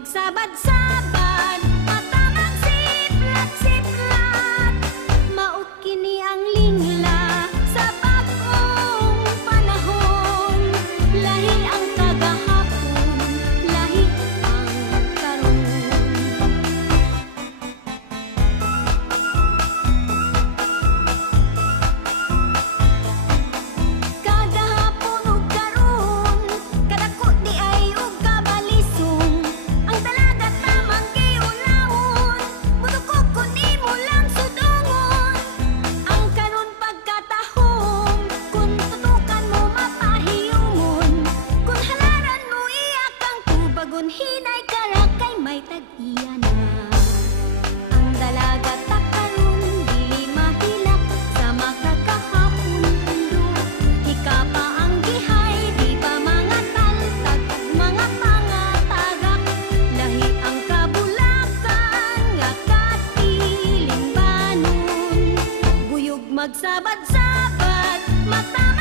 magsabad-sabad, mata magsiplat-siplat. Maot kini ang lingla sa bagong panahon. Lahi ang kagahapon, lahi ang karon. Kagahapon ug karon, kadako di ay ug kabalisong. Ang dalagat tamang giulawon, mudukog kun imo lang sudungon. Ang karon pagkatahom, kun tutukan mo mapahiyumon. Kun halaran mo iya kang tubagon, hinay kara kay may tag-iya na. Ang dalagat takaron, dili mahilak sa makakahapon ulo. Ika pa ang gihay, di ba mga taltag, mga pangatagak. Lahi ang kabulakan, nga katilingbanon. Buyog magsabad-sabad, mata